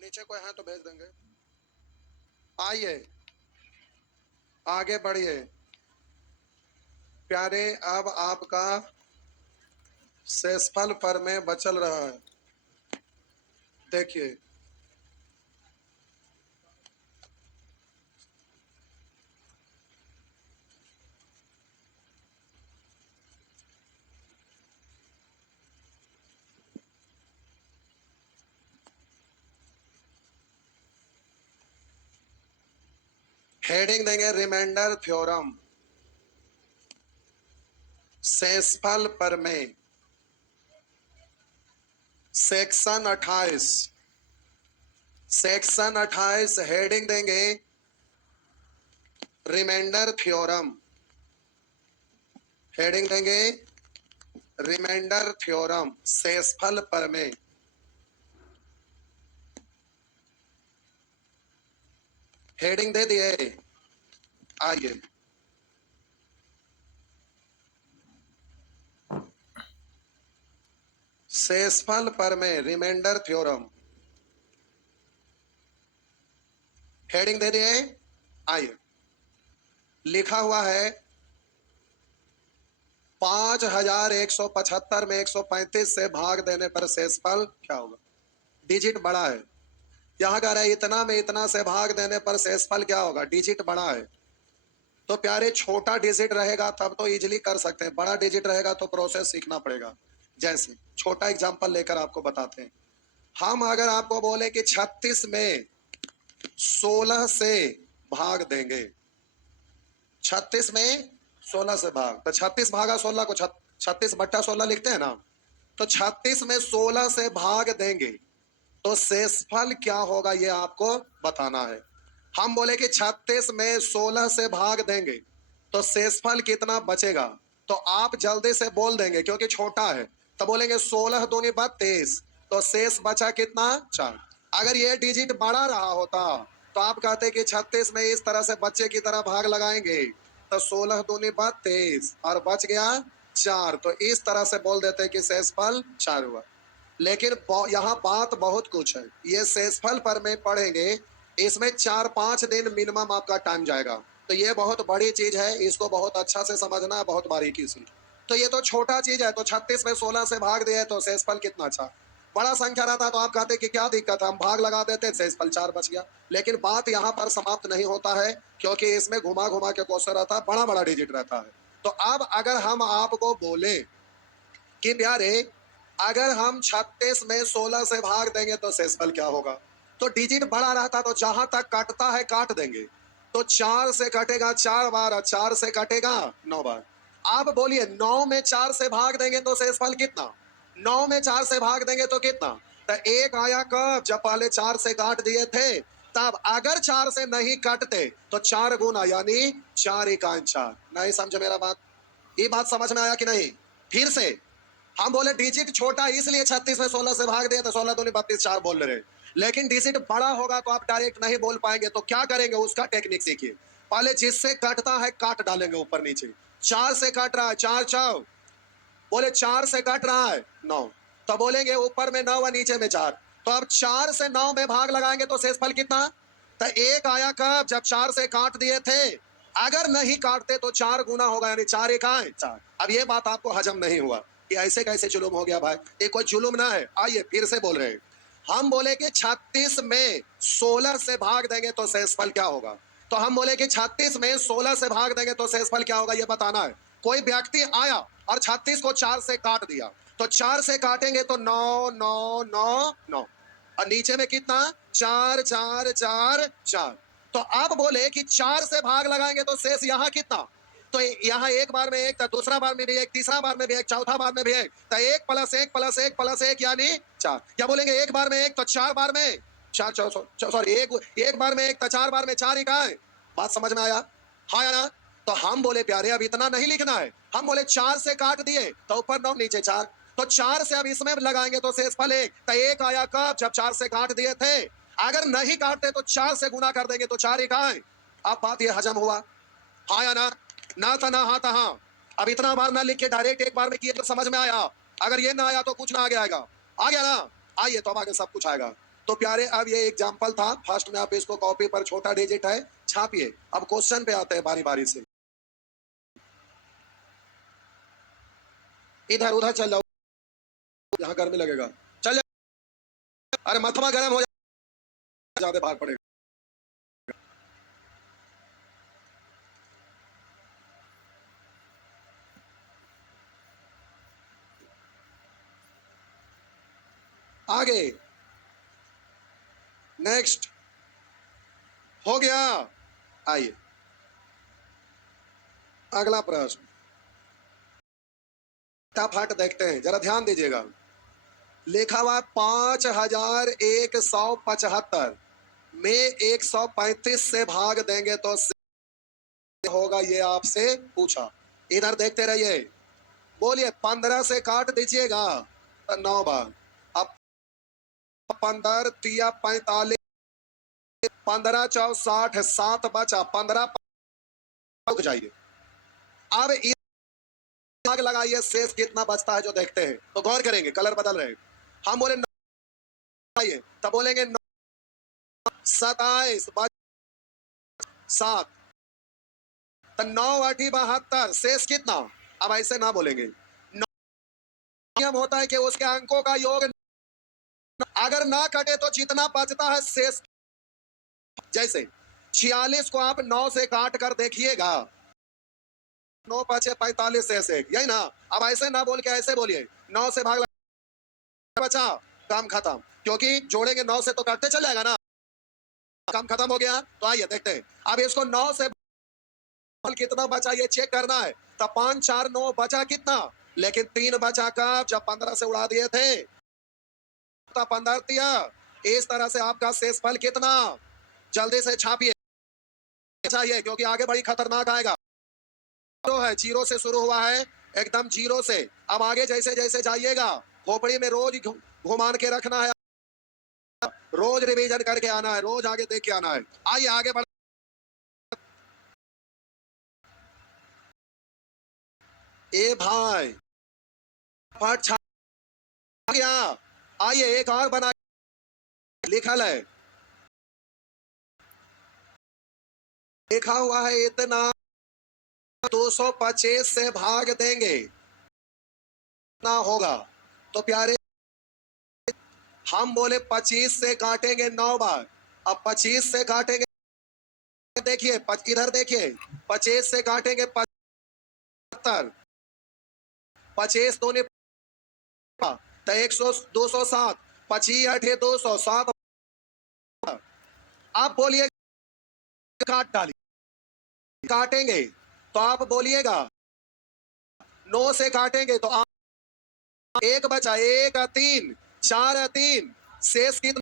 नीचे कोई है तो भेज देंगे। आइए आगे बढ़िए प्यारे। अब आपका शेषफल पर में बचल रहा है। देखिए हेडिंग देंगे रिमाइंडर थ्योरम। शेषफल पर में सेक्शन 28। सेक्शन 28 हेडिंग देंगे रिमाइंडर थ्योरम। हेडिंग देंगे रिमाइंडर थ्योरम शेषफल पर में। हेडिंग दे दिए। आइए शेषफल पर में रिमाइंडर थ्योरम हेडिंग दे दिए। आइए लिखा हुआ है 5175 में 135 से भाग देने पर शेषफल क्या होगा। डिजिट बड़ा है। यहां कह रहा है इतना में इतना से भाग देने पर शेषफल क्या होगा। डिजिट बड़ा है तो प्यारे छोटा डिजिट रहेगा तब तो इजीली कर सकते हैं, बड़ा डिजिट रहेगा तो प्रोसेस सीखना पड़ेगा। जैसे छोटा एग्जांपल लेकर आपको बताते हैं। हम अगर आपको बोले कि 36 में 16 से भाग देंगे, 36 में 16 से भाग, तो 36 भागा 16 को 36 बट्टा 16 लिखते हैं ना। तो 36 में 16 से भाग देंगे तो शेषफल क्या होगा ये आपको बताना है। हम बोले कि 36 में 16 से भाग देंगे तो शेषफल कितना बचेगा। तो आप जल्दी से बोल देंगे क्योंकि छोटा है। तो बोलेंगे 16 दूनी 32, तो शेष बचा कितना 4। अगर ये डिजिट बड़ा रहा होता तो आप कहते कि 36 में इस तरह से बच्चे की तरह भाग लगाएंगे तो 16 दूनी 32 और बच गया 4। तो इस तरह से बोल देते कि शेषफल 4 हुआ। लेकिन यहाँ बात बहुत कुछ है। ये शेषफल पर में पढ़ेंगे, इसमें 4-5 दिन मिनिमम आपका टाइम जाएगा। तो ये बहुत बड़ी चीज है, इसको बहुत अच्छा से समझना है, बहुत बारीकी से। तो ये तो छोटा चीज है, तो 36 में 16 से भाग दिए तो शेषफल कितना अच्छा। बड़ा संख्या रहता तो आप कहते कि क्या दिक्कत है, हम भाग लगा देते, शेषफल 4 बच गया। लेकिन बात यहाँ पर समाप्त नहीं होता है क्योंकि इसमें घुमा घुमा के क्वेश्चन रहता है, बड़ा बड़ा डिजिट रहता है। तो अब अगर हम आपको बोले कि प्यारे अगर हम 36 में 16 से भाग देंगे तो शेषफल क्या होगा, तो डिजिट बड़ा रहता तो जहां तक कटता है काट देंगे। तो 4 से कटेगा 4 बार और 4 से कटेगा 9 बार। आप बोलिए 9 में 4 से भाग देंगे तो शेषफल कितना। 9 में 4 से भाग देंगे तो कितना। तो एक आया कब, जब पहले 4 से काट दिए थे तब। अगर 4 से नहीं काटते तो 4 गुना यानी 4 इकाई 4। नहीं समझे मेरा बात, ये बात समझ में आया कि नहीं। फिर से हम बोले डिजिट छोटा इसलिए 36 में 16 से भाग दिए तो 16 दूनी 32 4 बोल रहे। लेकिन डिजिट बड़ा होगा तो आप डायरेक्ट नहीं बोल पाएंगे, तो क्या करेंगे उसका टेक्निक सीखिए। पहले जिससे कटता है काट डालेंगे ऊपर नीचे। 4 से कट रहा है 4 4, बोले 4 से कट रहा है 9, तो बोलेंगे ऊपर में 9 और नीचे में 4। तो अब 4 से 9 में भाग लगाएंगे तो शेषफल कितना। तो एक आया कब, जब 4 से काट दिए थे। अगर नहीं काटते तो 4 गुना होगा यानी 4 इकाई 4। अब ये बात आपको हजम नहीं हुआ कि ऐसे कैसे जुलूम हो गया भाई, ये कोई जुलूम ना है। आइए फिर से बोल रहे हैं। हम बोले कि 36 में 16 से भाग देंगे तो शेषफल क्या होगा। तो हम बोले कि 36 में 16 से भाग देंगे तो शेषफल क्या होगा ये बताना है। कोई व्यक्ति आया और 36 को 4 से काट दिया, तो 4 से काटेंगे तो 9 9 9 9 और नीचे में कितना 4 4 4 4। तो अब बोले कि 4 से भाग लगाएंगे तो शेष यहाँ कितना। तो यहाँ एक बार में एक, तो दूसरा बार में भी एक, तीसरा बार में भी एक, चौथा बार में भी एक, तो 1 + 1 + 1 + 1 यानी 4। क्या बोलेंगे एक बार में एक तो 4 बार में 4, सॉरी एक बार में एक तो 4 बार में 4 इकाई। बात समझ में आया, हाँ या ना। तो हम बोले प्यारे अब इतना नहीं लिखना है। हम बोले 4 से काट दिए तो ऊपर 9 नीचे 4, तो 4 से अब इसमें लगाएंगे तो शेषफल 1। तो 1 आया कब, जब 4 से काट दिए थे। अगर नहीं काटते तो 4 से गुना कर देंगे तो 4 इकाई। अब बात ये हजम हुआ, हाँ या ना। ना था ना हाँ था हाँ। अब इतना बार ना लिख के डायरेक्ट एक बार में किए तो समझ में आया। अगर ये ना आया तो कुछ ना आगे आएगा, आ गया ना। आइए तो अब आगे सब कुछ आएगा। तो प्यारे अब ये एग्जाम्पल था, फर्स्ट में आप इसको कॉपी पर छोटा डिजिट है छापिए। अब क्वेश्चन पे आते हैं बारी बारी से। इधर उधर चल जाओ, यहाँ गर्मी लगेगा, चल जाओ। अरे मथवा गर्म हो जाए, ज्यादा भार पड़ेगा। आगे नेक्स्ट हो गया। आइए अगला प्रश्न फटाफट देखते हैं, जरा ध्यान दीजिएगा। लिखा हुआ 5175 में 135 से भाग देंगे तो होगा, ये आपसे पूछा। इधर देखते रहिए, बोलिए 15 से काट दीजिएगा तो 9 बार। अब 15 तिया 45, 15 चौ 60, 7 बचा 15, रुक जाइए। अब भाग लगाइए, शेष कितना बचता है जो देखते हैं। तो गौर करेंगे, कलर बदल रहे हैं। हम बोले 9, तब बोलेंगे 27 7, तो 9 8 72, शेष कितना। अब ऐसे ना बोलेंगे, नियम होता है कि उसके अंकों का योग अगर ना कटे तो जितना बचता है शेष। जैसे 46 को आप 9 से काट कर देखिएगा, 9 5 45 शेष 1, यही ना। अब ऐसे ना बोल के ऐसे बोलिए, 9 से भाग बचा, काम खत्म। क्योंकि जोड़ेंगे 9 से तो काटते चल जाएगा ना, काम खत्म हो गया। तो आइए देखते हैं, अब इसको 9 से कितना बचा ये चेक करना है। तो 5 4 9 बचा कितना, लेकिन 3 बचा कब, जब 15 से उड़ा दिए थे। तो 15 दिया। इस तरह से आपका शेषफल कितना, जल्दी से छापिए चाहिए, क्योंकि आगे बड़ी खतरनाक आएगा। तो है जीरो से शुरू हुआ है, एकदम जीरो से। अब आगे जैसे जैसे जाइएगा, खोपड़ी में रोज घुमान के रखना है, रोज रिवीजन करके आना है, रोज आगे देख के आना है। आइए आगे बढ़। ए भाई पाठ छा गया। आइए एक और बना, लिखल है, लिखा हुआ है इतना 225 से भाग देंगे ना होगा। तो प्यारे हम बोले 25 से काटेंगे 9 बार। अब 25 से काटेंगे, देखिए इधर देखिए, 25 से काटेंगे 75, 25 दूनी तो 100 207, 25 8 207। आप बोलिए काट डालिए, काटेंगे तो आप बोलिएगा 9 से काटेंगे तो आप, एक बचा 1 3 4 3, शेष कितना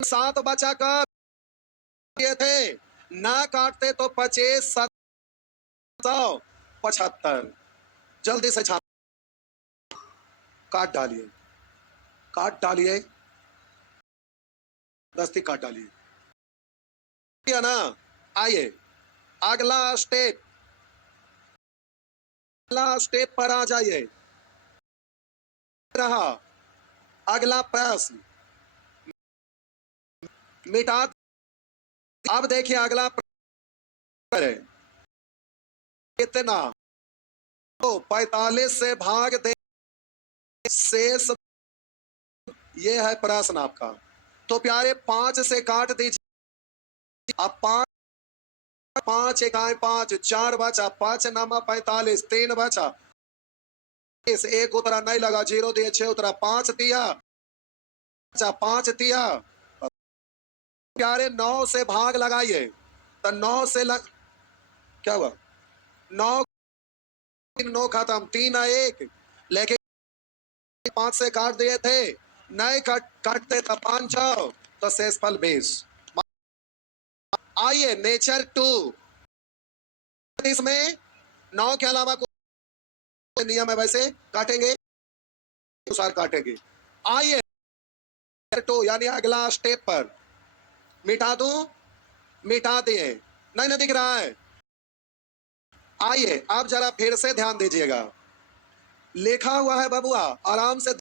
7 बचा कर थे, ना काटते तो 25 75। जल्दी से छाप, काट डालिए, काट डालिए, दस्ती काट डालिए ना। आइए अगला स्टेप, अगला स्टेप पर आ जाइए। रहा अगला प्रश्न मिटा। अब देखिए अगला प्रश्न है, कितना तो 45 से भाग दे शेष, ये है प्रश्न आपका। तो प्यारे 5 से काट दीजिए। अब 5 5 इकाई 5, 4 बचा, 5 नामा 45, 3 बचा, इस एक उतरा नहीं लगा, 0 दिए 6 उतरा, 5 दिया, 5 दिया। प्यारे 9 से भाग लगाइए, तो 9 से क्या हुआ, 9 9 खत्म, 3 1, लेकिन 5 से काट दिए थे, नहीं काटते तो 5 6, तो शेषफल 20। आइए नेचर 2, इसमें 9 के अलावा कोई नियम है वैसे काटेंगे अनुसार काटेंगे। आइए 2 यानी अगला स्टेप पर मिटा दूं, मिटा दिए, नहीं दिख रहा है। आइए अब जरा फिर से ध्यान दीजिएगा, लिखा हुआ है बबुआ, आराम से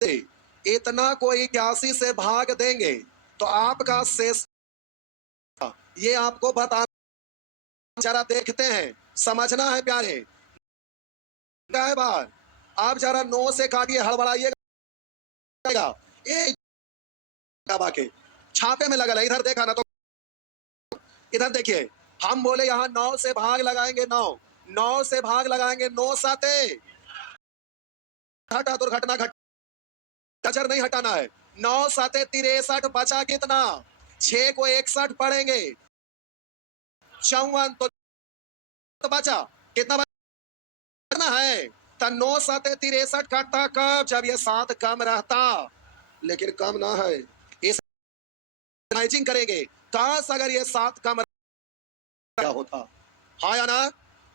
दे। इतना को 81 से भाग देंगे तो आपका शेष, ये आपको बता, जरा देखते हैं, समझना है प्यारे। बार आप जरा 9 से काटिए, हड़बड़ाइएगा। ए के छापे में लगा है, इधर देखा ना तो इधर देखिए। हम बोले यहाँ 9 से भाग लगाएंगे, 9 से भाग लगाएंगे, 9 साते हटा, दुर्घटना घट, नजर नहीं हटाना है। 9 साते 63, बचा कितना? 6 को 61 पढ़ेंगे, 54 तो बचा कितना बचना है? तो 9 साते 63 कटता कब? जब ये 7 कम रहता, लेकिन कम ना है। इस मैचिंग करेंगे, काश अगर ये 7 कम क्या होता, हाँ या ना?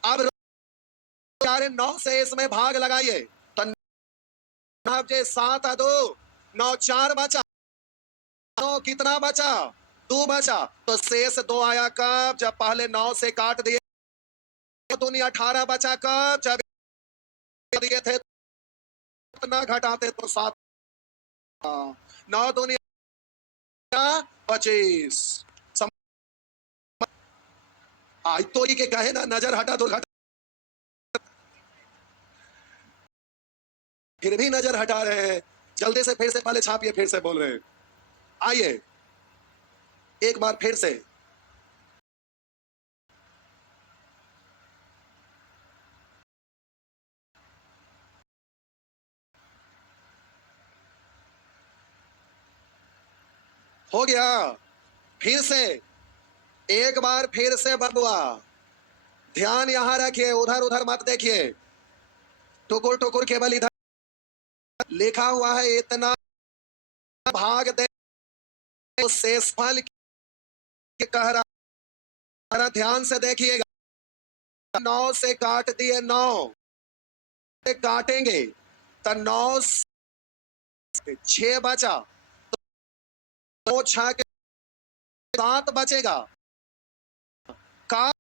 अब 9 से इसमें भाग लगाइए तो 7 आ 2, 9 4 बचा, 9 कितना बचा? 2 बचा। तो शेष 2 आया कब? जब पहले 9 से काट दिए। 2 18 बचा कब? जब दिए थे इतना घटाते तो 7, 9 2 25। आज तो ये के कहे ना, नजर हटा तो घटा, फिर भी नजर हटा रहे हैं। जल्दी से फिर से पहले छापिए, फिर से बोल रहे हैं। आइए एक बार फिर से, हो गया। फिर से एक बार फिर से बबुआ, ध्यान यहां रखिए, उधर उधर मत देखिए। टुकुर टुकुर केवल इधर लिखा हुआ है, इतना भाग दे तो शेषफल कह रहा, ध्यान से देखिएगा। 9 से काट दिए, 9 से काटेंगे तो 9 6 बचा, तो 6 के 7 बचेगा। का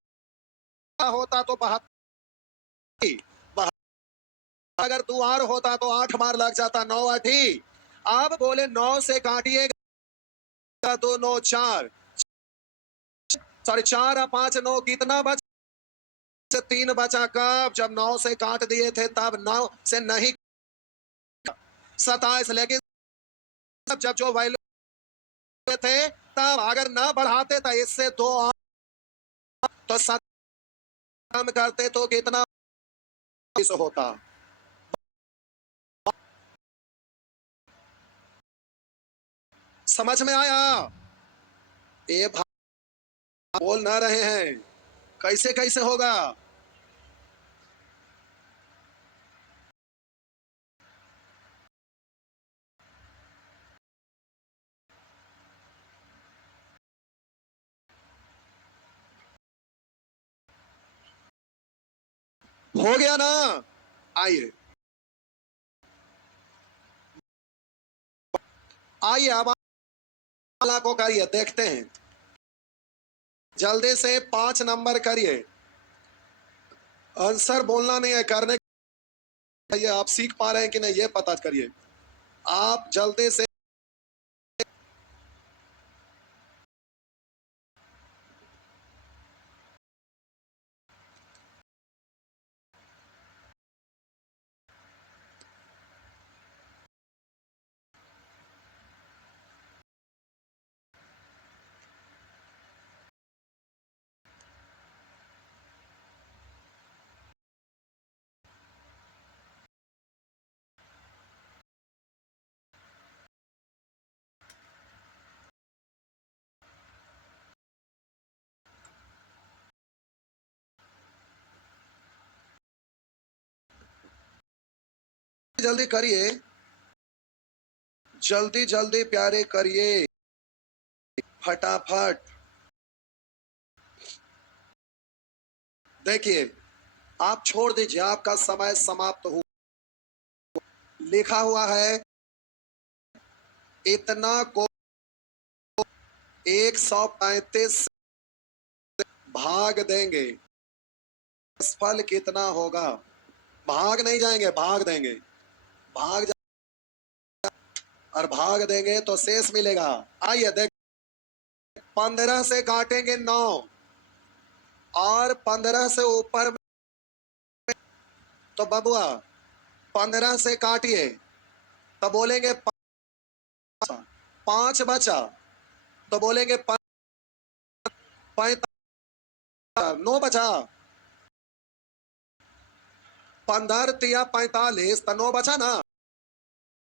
होता तो 72, अगर दुआर होता तो 8 बार लग जाता, 9 8 ही। अब बोले 9 से काटिएगा तो 9 4, सॉरी 4 और 5 9, कितना बचा? 3 बचा कब? जब 9 से काट दिए थे तब। 9 से नहीं 27, लेकिन जब जो वैल्यू थे तब अगर ना बढ़ाते तो इससे 2 तो 7 कम करते तो कितना होता? समझ में आया? ये बोल ना रहे हैं, कैसे कैसे होगा? हो गया ना? आइए आइए अब को करिए, देखते हैं। जल्दी से 5 नंबर करिए। आंसर बोलना नहीं है, करने ये आप सीख पा रहे हैं कि नहीं ये पता करिए। आप जल्दी से जल्दी करिए, जल्दी जल्दी प्यारे करिए, फटाफट। देखिए आप छोड़ दीजिए, आपका समय समाप्त हुआ। लिखा हुआ है इतना को 135 भाग देंगे, फल कितना होगा? भाग नहीं जाएंगे, भाग देंगे, भाग जा, और भाग देंगे तो शेष मिलेगा। आइए देख, 15 से काटेंगे 9 और 15 से ऊपर तो बबुआ 15 से काटिए तो बोलेंगे 5 बचा तो बोलेंगे 45, 9 बचा 15 तिया 45 तो 9 बचा ना,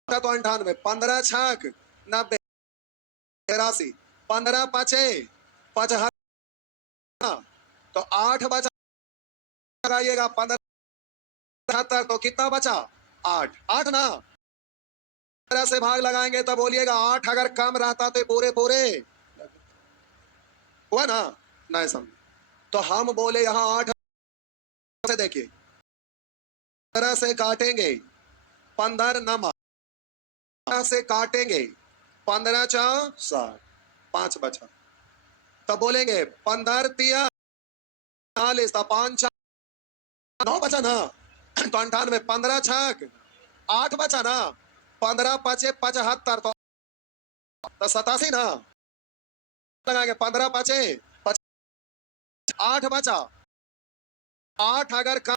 तो 98, 15 छाक 90, 83, 15 पचे 75 तो 8 बचा, लगाइएगा 15 75 तो कितना बचा 8, 8 ना, 15 से भाग लगाएंगे तो बोलिएगा 8 अगर कम रहता तो पूरे पूरे हुआ ना, नहीं समझ तो हम बोले यहाँ 8 से देखिए 15 से काटेंगे 15 नमा से काटेंगे 15 चा 60, 5 बचा तो बोलेंगे 15 तिया 40 तो 5 9 बचा ना, तो 98, 15 छक 8 बचा ना, 15 पचे 75 तो 87 ना, लगाएंगे 15 पचे 8 बचा, 8 अगर कट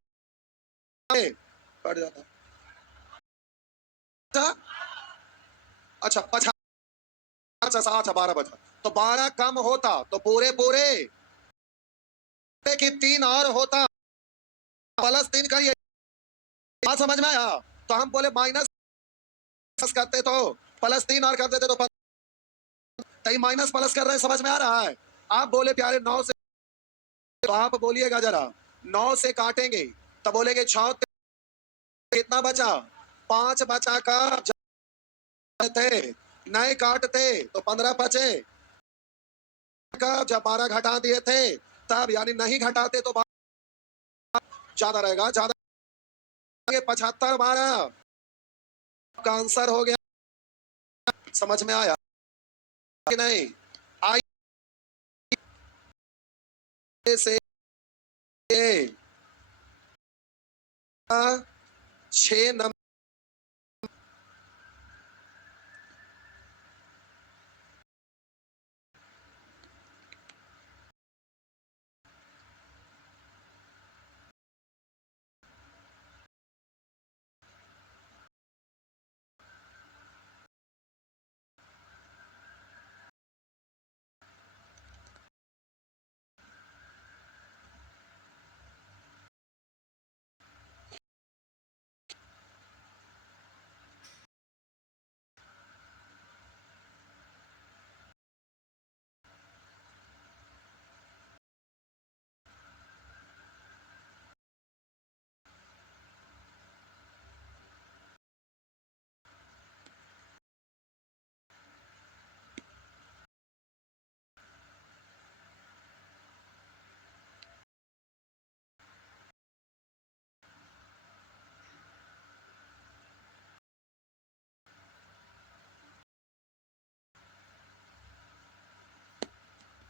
जाता, अच्छा 50 60 12 बचा तो 12 कम होता तो पूरे पूरे कि 3 और होता, प्लस 3 करिए, बात समझ में आया, तो हम बोले माइनस करते तो प्लस 3 और कर देते तो माइनस प्लस कर रहे हैं, समझ में आ रहा है। आप बोले प्यारे 9 से, तो आप बोलिएगा जरा 9 से काटेंगे तो बोलेंगे 6 कितना बचा 5 बचा का थे नए काटते तो 15 बचे का जब 12 घटा दिए थे तब, यानी नहीं घटाते तो ज्यादा रहेगा, ज्यादा 75 12 का आंसर हो गया, समझ में आया कि नहीं। आई से 6 नंबर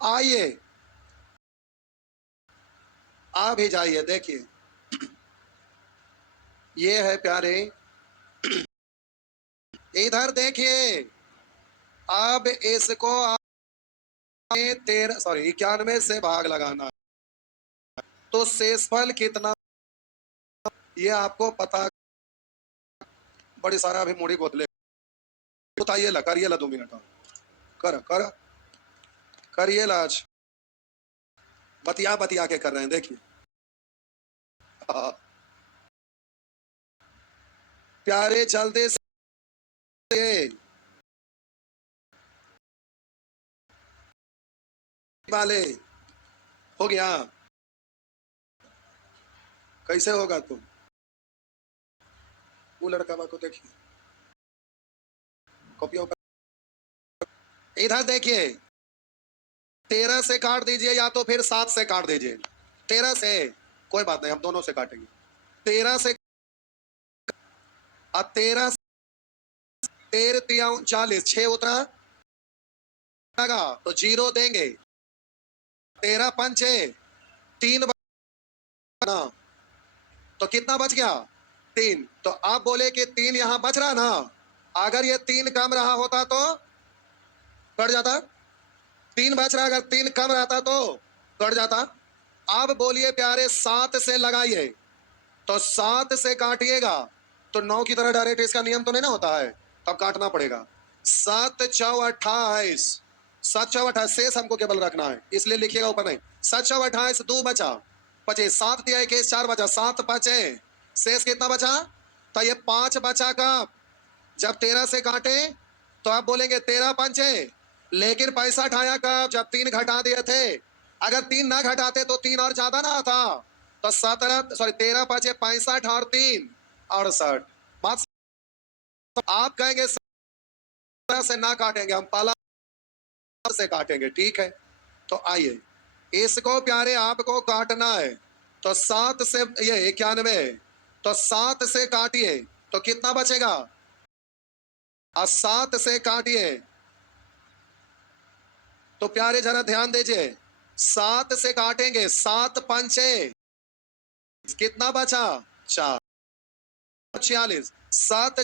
आइए आ भी जाइए, देखिए ये है प्यारे, इधर देखिए अब इसको 13 सॉरी 91 से भाग लगाना है तो शेषफल कितना, ये आपको पता, बड़ी सारा अभी मुड़ी बोतले बताइए ला, करिए ला 2 मिनट कर कर करिए ला, आज बतिया बतिया के कर रहे हैं, देखिए प्यारे जल्दी से वाले हो गया, कैसे होगा तुम, वो लड़का को देखिए कॉपियों पर, इधर देखिए 13 से काट दीजिए या तो फिर 7 से काट दीजिए, 13 से कोई बात नहीं, हम दोनों से काटेंगे, 13 से 13 13 तिया 39 6 उतरा तो 0 देंगे, 13 पंचे 3 ना, तो कितना बच गया 3, तो आप बोले कि 3 यहां बच रहा ना, अगर ये 3 कम रहा होता तो कट जाता। 3 बच रहा, अगर 3 कम रहता तो कट जाता। अब बोलिए प्यारे 7 से लगाइए, तो 7 से काटिएगा तो 9 की तरह डायरेक्ट इसका नियम तो नहीं ना होता है, तब काटना पड़ेगा। 7 चौ 28, 7 चौ 28 शेष हमको केवल रखना है, इसलिए लिखिएगा ऊपर नहीं। 7 चौ 28, 2 बचा, 25, 7 दिया एक 4 बचा, 7 बचे, शेष कितना बचा? तो ये 5 बचा का जब 13 से काटे तो आप बोलेंगे 13 पंचे, लेकिन पैसा उठाया कब? जब 3 घटा दिए थे। अगर 3 ना घटाते तो 3 और ज्यादा ना आता, तो 13 पचे 65 और 3 68। बात आप कहेंगे 17 से ना काटेंगे, हम पाला से काटेंगे, ठीक है। तो आइए इसको प्यारे आपको काटना है, तो 7 से ये 91, तो 7 से काटिए तो कितना बचेगा? 7 से काटिए तो प्यारे जरा ध्यान दीजिए, 7 से काटेंगे, 7 पंचे कितना बचा? 4, 46, 7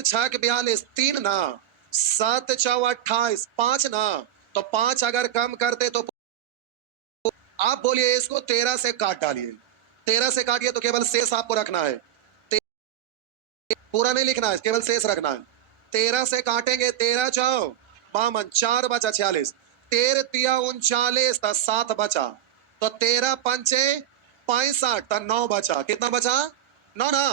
छक 42, 3 ना, 7 चौ 28, 5 ना, तो 5 अगर कम करते तो आप बोलिए इसको 13 से काट डालिए। 13 से काटिए तो केवल शेष आपको रखना है, पूरा नहीं लिखना है, केवल शेष रखना है। 13 से काटेंगे, 13 चौ 52, 4 बचा 46, 13 तिया 39, 7 बचा, तो 13 पंचे 65, 9 बचा, कितना बचा? 9 ना,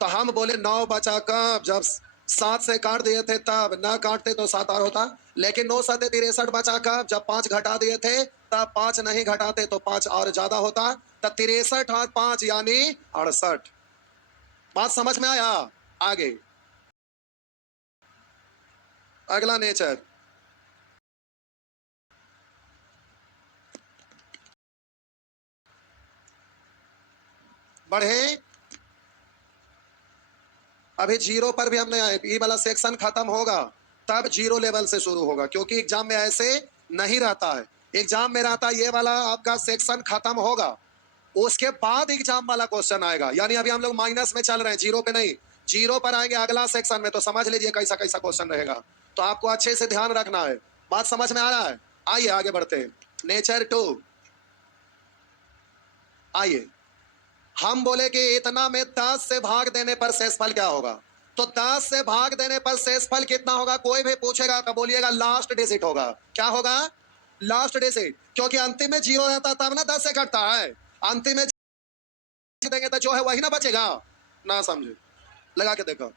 तो हम बोले 9 बचा कब? जब 7 से काट दिए थे तब, ना काटते तो 7 और होता, लेकिन 9 7 63 बचा कब? जब 5 घटा दिए थे तब, 5 नहीं घटाते तो 5 और ज्यादा होता, तब 63 और 5 यानी 68। बात समझ में आया? आगे अगला नेचर, बढ़े। अभी जीरो पर भी हम नहीं आए, ये वाला सेक्शन खत्म होगा तब जीरो लेवल से शुरू होगा, क्योंकि एग्जाम में ऐसे नहीं रहता है। एग्जाम में रहता ये वाला आपका सेक्शन खत्म होगा, उसके बाद एग्जाम वाला क्वेश्चन आएगा। यानी अभी हम लोग माइनस में चल रहे हैं, जीरो पे नहीं, जीरो पर आएंगे अगला सेक्शन में, तो समझ लीजिए कैसा कैसा क्वेश्चन रहेगा, तो आपको अच्छे से ध्यान रखना है। बात समझ में आ रहा है? आइए आगे बढ़ते हैं। नेचर 2, आइए हम बोले कि इतना में 10 से भाग देने पर शेषफल क्या होगा, तो 10 से भाग देने पर शेषफल कितना होगा? कोई भी पूछेगा तो बोलिएगा लास्ट डिजिट होगा। क्या होगा? लास्ट डिजिट, क्योंकि अंतिम में जीरो रहता तब ना 10 से कटता है, अंतिम में देंगे तो जो है वही ना बचेगा ना, समझे? लगा के देखो,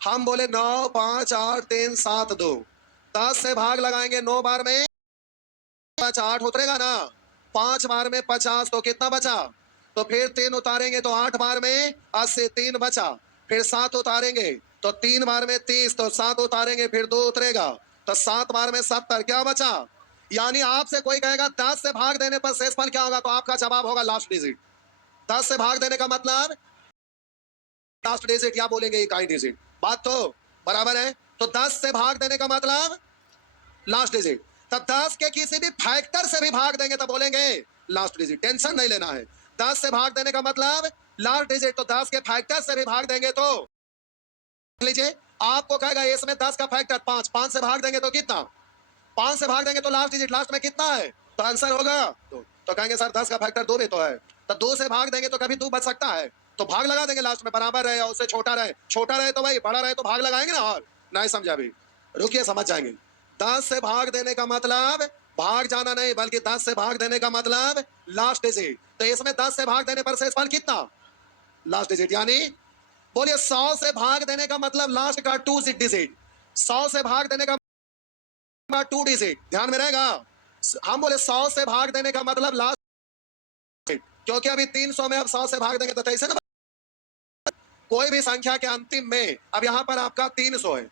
हम बोले 9 5 8 3 7 2, 10 से भाग लगाएंगे 9 बार में 8 उतरेगा ना, 5 बार में 50, तो कितना बचा? तो फिर 3 उतारेंगे तो 8 बार में 80, 3 बचा, फिर 7 उतारेंगे तो 3 बार में 30, तो 7 उतारेंगे फिर 2 उतरेगा, तो 7 बार में 70, क्या बचा? यानी आपसे कोई कहेगा 10 से भाग देने पर शेषफल क्या होगा, तो आपका जवाब होगा लास्ट डिजिट। 10 से भाग देने का मतलब लास्ट डिजिट, या बोलेंगे इकाई डिजिट, बात तो बराबर है। तो 10 से भाग देने का मतलब लास्ट डिजिट, तब 10 के किसी भी फैक्टर से भी भाग देंगे तो बोलेंगे लास्ट डिजिट, टेंशन नहीं लेना है। 10 से भाग देने का मतलब लास्ट डिजिट, तो 10 के फैक्टर से भी भाग देंगे तो लीजिए, आपको कहेगा इसमें 10 का फैक्टर 5, 5 से भाग देंगे तो कितना? 5 से भाग देंगे तो लास्ट डिजिट लास्ट में कितना है, तो आंसर होगा 2। तो कहेंगे सर 10 का फैक्टर 2 भी तो है, तो 2 से भाग देंगे तो कभी 2 बच सकता है, तो भाग लगा देंगे लास्ट में, बराबर रहे या उससे छोटा रहे, छोटा रहे तो भाई बड़ा रहे तो भाग लगाएंगे ना, और नहीं समझा अभी, रुकिए समझ जाएंगे। 10 से भाग देने का मतलब भाग जाना नहीं, बल्कि 10 से भाग देने का मतलब लास्ट डिजिट, तो इसमें 10 से भाग देने पर शेषफल कितना? लास्ट डिजिट, यानी बोलिए 100 से भाग देने का मतलब लास्ट का 2 डिजिट, 100 से भाग देने का 2 डिजिट, ध्यान में रहेगा। हम बोले 100 से भाग देने का मतलब लास्ट, क्योंकि अभी 300 में अब 100 से भाग देंगे तो ऐसे ना, कोई भी संख्या के अंतिम में, अब यहां पर आपका 300 है,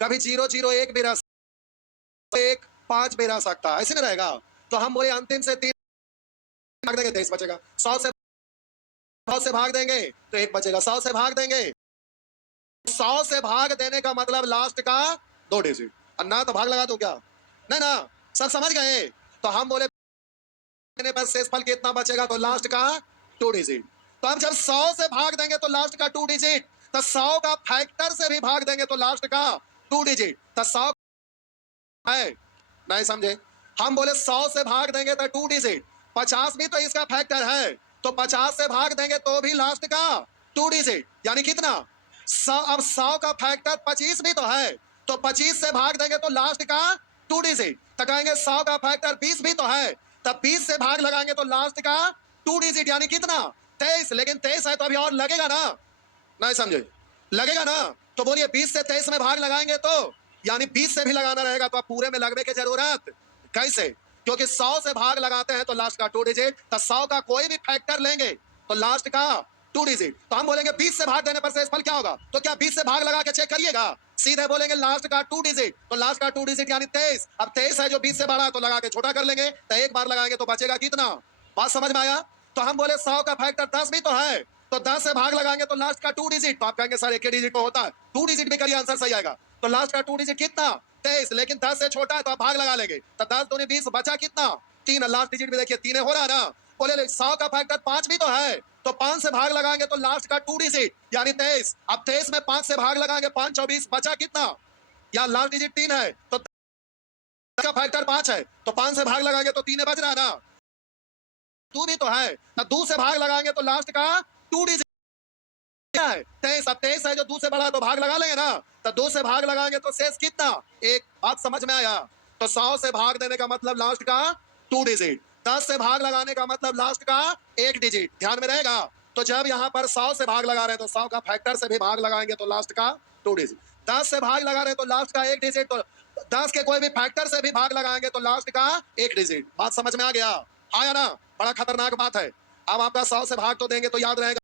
कभी 0 0 1 भी रह सकता है, 1 5 भी रह सकता है, ऐसे नहीं रहेगा। तो हम बोले अंतिम से 3 भाग देंगे 23 बचेगा, 100 से भाग देंगे तो 1 बचेगा, 100 से भाग देंगे, 100 से भाग देने का मतलब लास्ट का 2 डिजिट, और ना तो भाग लगा दो क्या? नहीं ना, सब समझ गए। तो हम बोले देने पर शेषफल कितना बचेगा, तो लास्ट का 2 डिजिट, तो अब जब 100 से भाग देंगे तो लास्ट का 2 डिजिट, तो 100 का फैक्टर से भी भाग देंगे तो लास्ट का 2 डिजिट, तो 100 है, नहीं समझे? हम बोले 100 से भाग देंगे तो 2 डिजिट, 50 भी तो इसका फैक्टर है, तो 50 से भाग देंगे तो भी लास्ट का 2 डिजिट, यानी कितना 100। अब 100 का फैक्टर 25 भी तो है, तो 25 से भाग देंगे तो लास्ट का 2 डिजिट, तो कहेंगे 100 का फैक्टर 20 भी तो है, तब 20 से भाग लगाएंगे तो लास्ट का 2 डिजिट, यानी कितना 23। लेकिन 23 है तो अभी और लगेगा ना, नहीं समझे? लगेगा ना, तो बोलिए 20 से 23 में भाग लगाएंगे तो यानी 20 से भी लगाना रहेगा, तो अब पूरे में लगने की जरूरत कैसे? क्योंकि 100 से भाग लगाते हैं तो लास्ट का 2 डिजिट, तो 100 का कोई भी फैक्टर लेंगे तो लास्ट का 2 डिजिट, तो हम बोलेंगे 20 से भाग देने पर शेषफल क्या होगा, तो क्या 20 से भाग लगा के चेक करिएगा, सीधे बोलेंगे लास्ट का 2 डिजिट, तो लास्ट का 2 डिजिट यानी 23। अब 23 है जो 20 से बड़ा, तो लगा के छोटा कर लेंगे, तो एक बार लगाएंगे तो बचेगा कितना, बात समझ में आया? तो हम बोले 100 का फैक्टर 10 भी तो है, तो 10 से भाग लगाएंगे तो लास्ट का 2 डिजिट, तो आप कहेंगे सर एक ही डिजिट तो होता है, 2 डिजिट भी करिए आंसर सही आएगा, तो लास्ट का 2 डिजिट कितना 23, लेकिन 10 से छोटा है तो आप भाग लगा लेंगे, तो 10 दूनी 20, बचा कितना 3, लास्ट डिजिट भी देखिए 3 हो रहा है ना। बोले 100 का फैक्टर 5 भी तो है, तो 5 से भाग लगाएंगे तो लास्ट का 2 डिजिट यानी 23। अब 23 में 5 से भाग लगाएंगे 5 24, बचा कितना, या लास्ट डिजिट 3 है, तो का फैक्टर 5 है, तो 5 से भाग लगाएंगे तो 3 बच रहा है ना, 2 भी तो है, तो 2 से भाग लगाएंगे तो लास्ट का 2 डिजिट है 23। अब 23 है जो 2 से बड़ा, तो भाग लगा लेंगे ना, तो 2 से भाग लगाएंगे तो शेष कितना, एक। बात समझ में आया? तो 100 से भाग देने का मतलब लास्ट का 2 डिजिट, 10 से भाग लगाने का मतलब लास्ट का 1 डिजिट, ध्यान में रहेगा। तो जब यहाँ पर 100 से भाग लगा रहे हैं तो 100 का फैक्टर से भी भाग लगाएंगे तो लास्ट का 2 डिजिट, 10 से भाग लगा रहे हैं तो लास्ट का 1 डिजिट, तो 10 के कोई भी फैक्टर से भी भाग लगाएंगे तो लास्ट का 1 डिजिट। बात समझ में आ गया? आया ना? बड़ा खतरनाक बात है। अब आपका 100 से भाग तो देंगे तो याद रहेगा,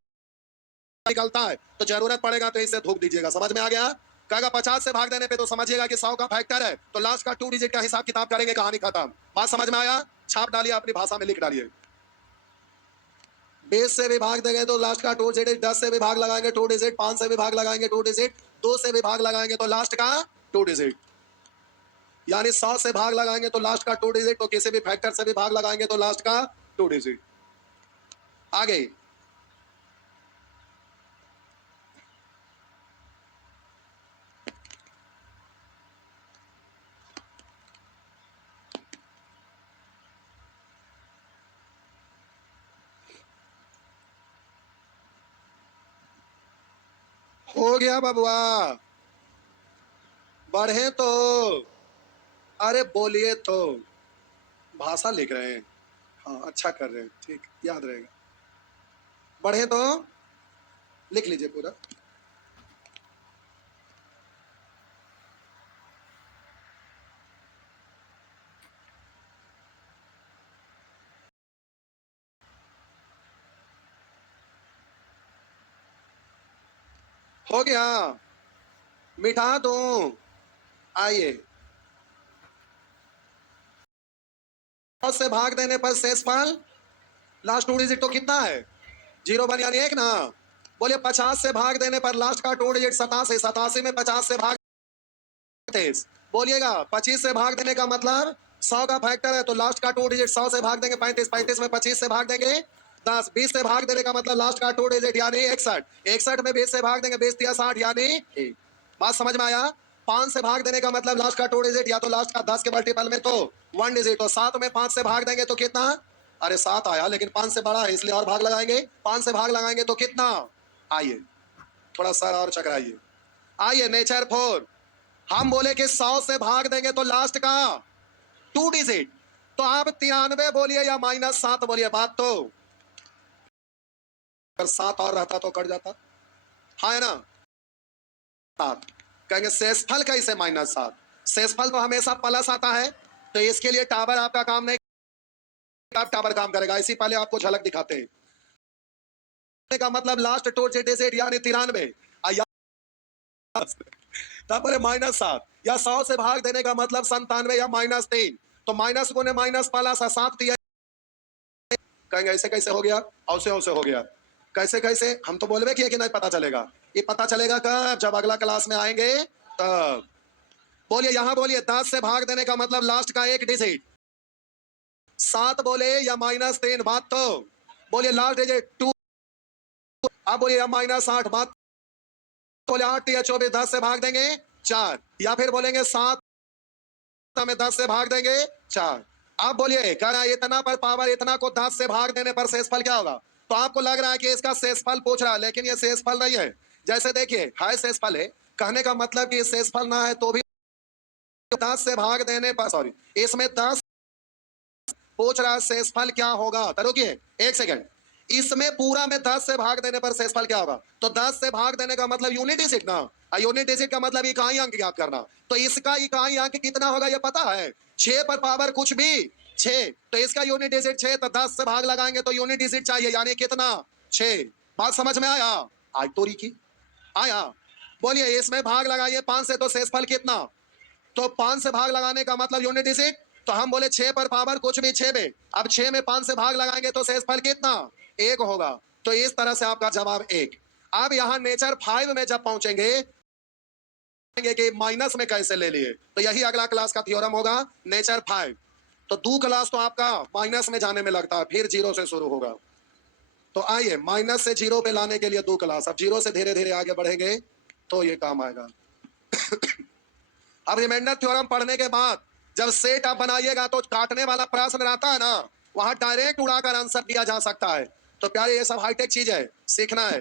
निकलता है तो जरूरत पड़ेगा तो इसे धोख दीजिएगा, समझ में आ गया? कहेगा 50 से भाग देने पे तो समझिएगा कि 100 का फैक्टर है, तो लास्ट का 2 डिजिट का हिसाब किताब करेंगे, कहानी खत्म। बात समझ में आया? छाप डालिए, अपनी भाषा में लिख डालिए। 20 से भी भाग देंगे तो लास्ट का 2 डिजिट, 10 से भी भाग लगाएंगे 2 डिजिट, 5 से भी भाग लगाएंगे 2 डिजिट, 2 से भी भाग लगाएंगे तो लास्ट का 2 डिजिट, यानी 100 से भाग लगाएंगे तो लास्ट का 2 डिजिट, तो किसी भी फैक्टर से भी भाग लगाएंगे तो लास्ट का 2 डिजिट। आगे हो गया बबुआ, बढ़े तो, अरे बोलिए तो, भाषा लिख रहे हैं, हाँ अच्छा कर रहे हैं, ठीक याद रहेगा। बढ़े तो लिख लीजिए पूरा। हो गया, मिटा दो, आइए। 100 से भाग देने पर शेषफल लास्ट 2 डिजिट तो कितना है, 0 1 यानी 1 ना। बोलिए 50 से भाग देने पर लास्ट का 2 डिजिट 87, 87 में 50 से भाग 23। बोलिएगा 25 से भाग देने का मतलब 100 का फैक्टर है, तो लास्ट का 2 डिजिट 100 से भाग देंगे 35, 35 में 25 से भाग देंगे 10, 20 से भाग देने का मतलब लास्ट का 2 डिजिट यानी 61, 61 में 20 से भाग देंगे 20 या 60 यानी 1। बात समझ में आया? 5 से भाग देने का मतलब लास्ट का 2 डिजिट, या तो लास्ट का 10 के मल्टीपल में तो 1 डिजिट, तो 7 में 5 से भाग देंगे तो कितना, अरे 7 आया लेकिन 5 से बड़ा है इसलिए और भाग लगाएंगे, 5 से भाग लगाएंगे तो कितना, आइए थोड़ा सर और चकराइए, आइए नेचर 4। हम बोले कि 100 से भाग देंगे तो लास्ट का 2 डिजिट, तो आप 93 बोलिए या -7 बोलिए, बात तो अगर 7 और रहता तो कट जाता, हाँ है ना। 7 कहेंगे शेषफल कैसे -7, शेषफल तो हमेशा प्लस आता है, तो इसके लिए टावर आपका काम नहीं, आप टावर काम करेगा। इसी पहले आपको झलक दिखाते हैं का मतलब लास्ट 2 डिजिट यानी 93, तापर -7 या 100 से भाग देने का मतलब 97 या -3, तो माइनस गुने माइनस प्लस 7 दिया, कहेंगे ऐसे कैसे हो गया, औसे औसे हो गया, कैसे कैसे, हम तो बोलबे किए कि नहीं पता चलेगा, ये पता चलेगा कब, जब अगला क्लास में आएंगे तब। बोलिए यहाँ बोलिए 10 से भाग देने का मतलब लास्ट का 1 डिजिट, 7 बोले या -3, बात तो बोलिए लास्ट डिजिट 2 अब बोलिए -8 बात बोले 8 या 24 10 से भाग देंगे 4, या फिर बोलेंगे 7 में 10 से भाग देंगे 4। अब बोलिए कह रहा है इतना पर पावर इतना को 10 से भाग देने पर शेषफल क्या होगा? तो आपको लग रहा है कि इसका शेषफल पूछ रहा है, लेकिन ये शेषफल नहीं है। जैसे देखिए हाय शेषफल है, कहने का मतलब कि शेषफल ना है तो भी 10 से भाग देने पर, सॉरी इसमें 10 पूछ रहा है शेषफल क्या होगा। तो रुकिए 1 सेकंड, इसमें पूरा में 10 से भाग देने पर शेषफल क्या होगा? तो 10 से भाग देने का मतलब यूनिट डिजिट ना, यूनिट डिजिट का मतलब इकाई अंक ज्ञात करना। तो इसका इकाई अंक कितना होगा ये पता है? 6 पर पावर कुछ भी 6, तो इसका यूनिट डिजिट 6, तो 10 से भाग लगाएंगे तो यूनिट डिजिट चाहिए, यानी कितना 6। बात समझ में आया? आज तोरी की आया। बोलिए इसमें भाग लगाइए 5 से, तो शेषफल कितना? तो 5 से भाग लगाने का मतलब यूनिट डिजिट, तो हम बोले 6 पर पावर कुछ भी 6 में, अब 6 में 5 से भाग लगाएंगे तो शेषफल कितना 1 होगा। तो इस तरह से आपका जवाब 1। अब यहां नेचर 5 में जब पहुंचेंगे कि माइनस में कैसे ले लिए, तो यही अगला क्लास का थ्योरम होगा नेचर 5। तो 2 क्लास तो आपका माइनस में जाने में लगता है, फिर 0 से शुरू होगा। तो आइए माइनस से 0 पे लाने के लिए 2 क्लास, अब 0 से धीरे धीरे आगे बढ़ेंगे तो ये काम आएगा। अब रिमाइंडर थ्योरम पढ़ने के बाद जब सेट आप बनाइएगा तो काटने वाला प्रश्न रहता है ना, वहां डायरेक्ट उड़ाकर आंसर दिया जा सकता है। तो प्यारे ये सब हाईटेक चीज है, सीखना है।